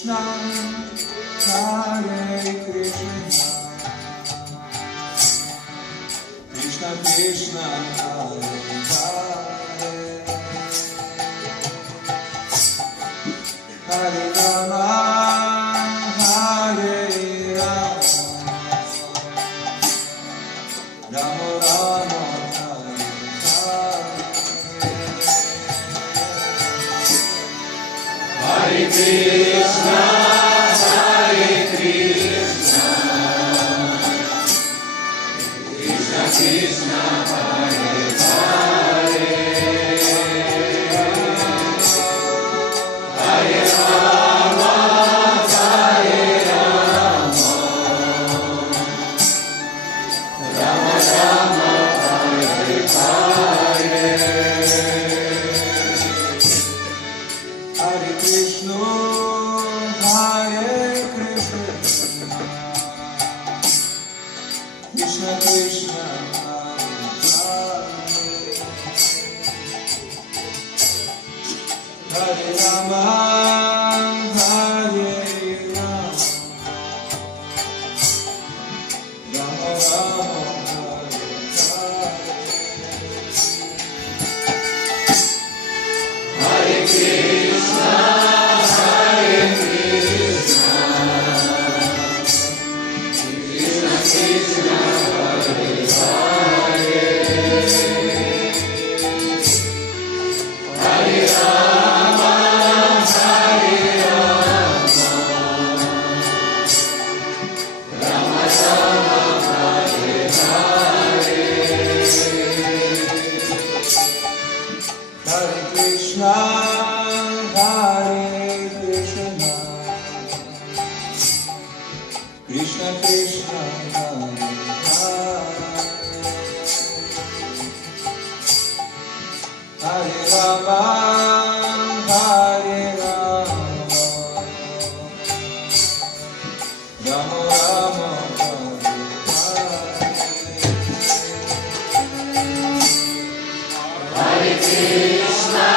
Krishna, Hare Krishna, Krishna Krishna, Hare Hare, Hare Rama, Hare Rama, Rama Rama, Hare Hare, Hare Krishna, Hare Krishna, Krishna Krishna, Hare Hare, Hare Rama, Hare Rama, Rama Rama, Hare Hare, Hare Krishna, Hare Krishna, Krishna Krishna, Hare Rama, Hare Rama, Rama Rama, Hare Krishna, Hare Krishna, Krishna Krishna, Hare Hare, Hare Rama, Hare Rama, Rama Rama, Hare Hare, Hare Krishna, Hare Krishna, Krishna Krishna, Hare Hare, Hare Rama, Hare Rama, Rama Rama, Hare Krishna,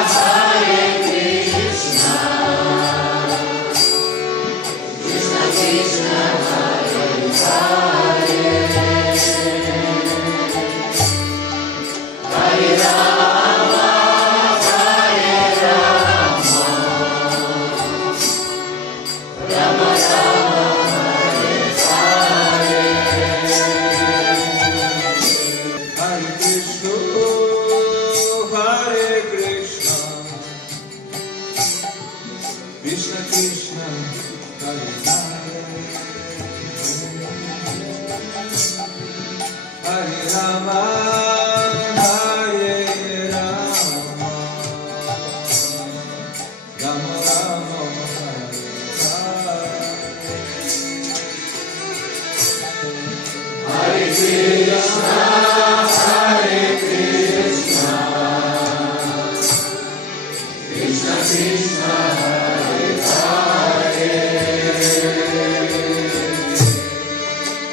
Hare Krishna, Krishna Krishna, Hare Hare, Hare Rama, Hare Rama, Rama Rama, Hare Hare, Hare Krishna, Hare Krishna, Krishna Krishna, Hare Hare, Hare Rama, Hare Rama, Rama Rama, Hare Hare, Hare Krishna, Hare Krishna, Krishna Krishna, Hare Hare,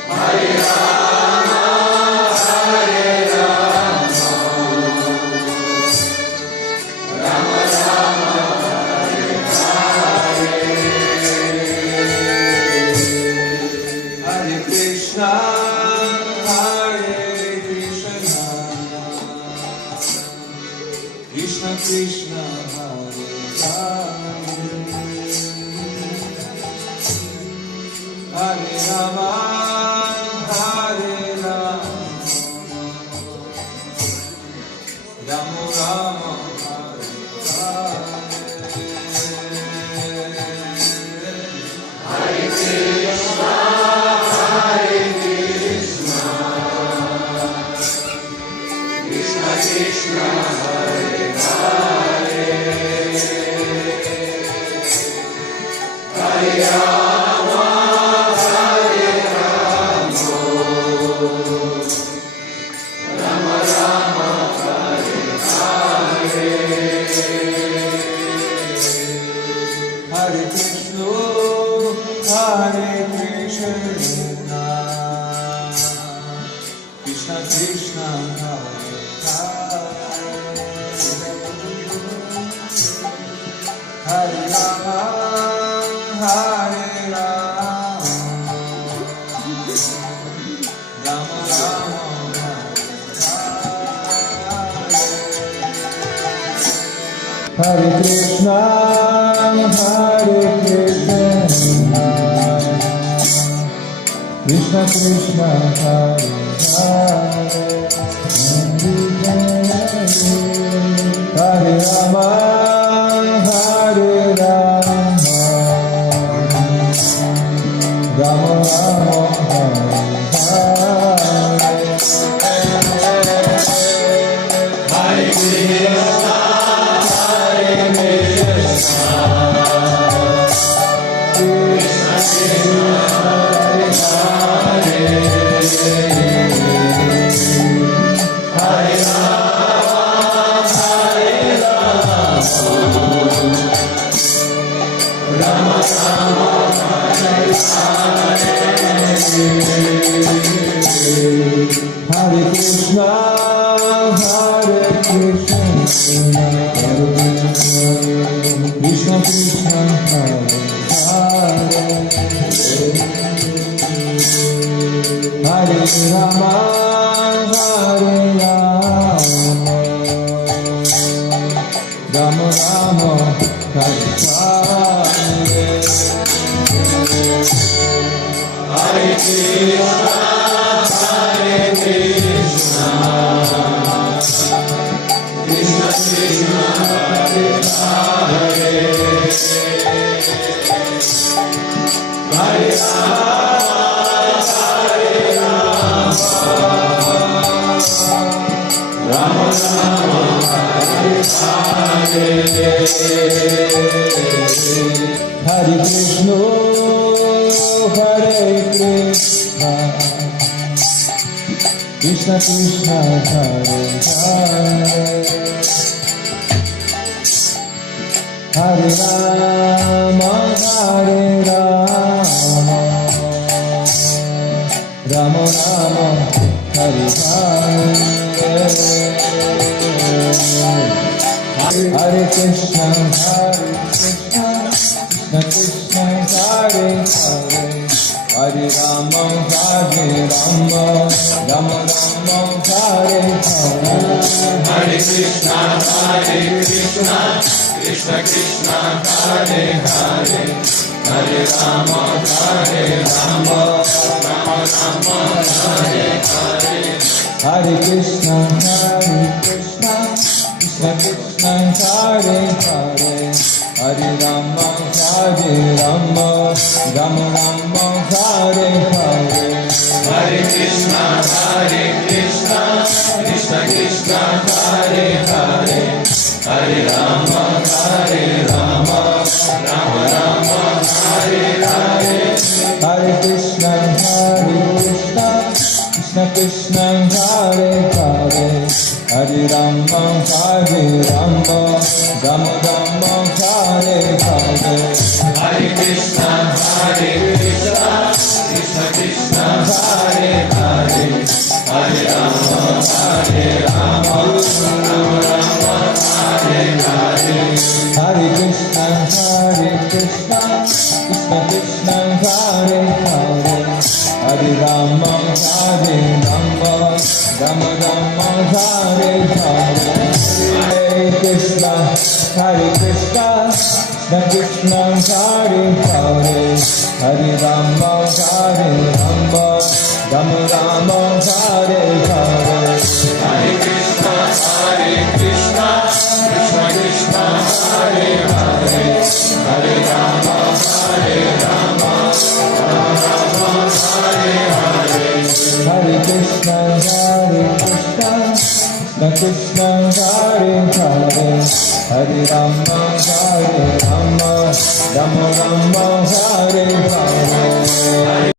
Hare Rama, Hare Rama, Rama Rama, Hare Hare, Hare Krishna, Hare Krishna, Krishna Krishna, Hare Hare, Hare Rama, Hare Rama, Rama Rama, Hare Krishna, Hare Krishna, Krishna Krishna, Hare Hare, Hare Rama, Hare Rama, Rama Rama, Hare Hare, Hare Krishna, Hare Krishna, Krishna Krishna, Hare Hare, Hare Rama, Krishna, Krishna Krishna, Hare Hare, Hare Rama, Hare Rama, Rama Rama, Hare Hare Krishna, Hare Krishna, Krishna Krishna, Hare Hare, Hare Rama, Hare Rama, Rama Rama, Hare Hare, Hare Krishna, Hare Krishna, Krishna Krishna, Hare Hare, Hare Rama, Hare Rama, Rama Rama, Hare Hare, Hare Krishna, Hare Krishna, Krishna Krishna, Hare Hare, Hare Rama, Hare Rama, Rama Rama, Hare Hare, Hare Krishna, Hare Krishna, Krishna Krishna, Hare Hare, Hare Rama, Hare Rama, Rama Rama, Hare Hare, Hare Krishna, Hare Krishna, Krishna Krishna, Hare Hare, Hare Rama, Hare Rama, Rama Rama, Hare Hare, Hare Krishna, Hare Krishna, Krishna Krishna, Hare Hare, Hare Rama, Hare Rama, Rama Rama, Hare Hare, Hare Krishna, Hare Krishna, Krishna Krishna, Hare Hare, Hare Rama, Hare Rama, Rama Rama, Hare Hare, Hare Krishna, Hare Krishna, Krishna Krishna, Hare Hare, Hare Rama, Hare Rama, Rama Rama, Hare Hare, Hare Krishna, Hare Krishna, Krishna Krishna, Hare Hare, Hare Rama, Hare Rama, Rama Rama, Hare Hare, Hare Krishna, Hare Krishna, Krishna Krishna, Hare Hare, Hare Rama, Hare Rama, Rama Rama, Hare Hare, Hare Krishna, Hare Krishna, Krishna Krishna, Hare Hare, Hare Rama, Hare Rama, Rama Rama, Hare Hare, Hare Krishna, Hare Krishna, Krishna Krishna, Hare Hare, Hare Rama, Hare Rama, Rama Rama, Hare Hare, Hare Krishna, Hare Krishna, Krishna Krishna, Hare Hare, Hare Rama, Hare Rama, Rama Rama, Hare Hare.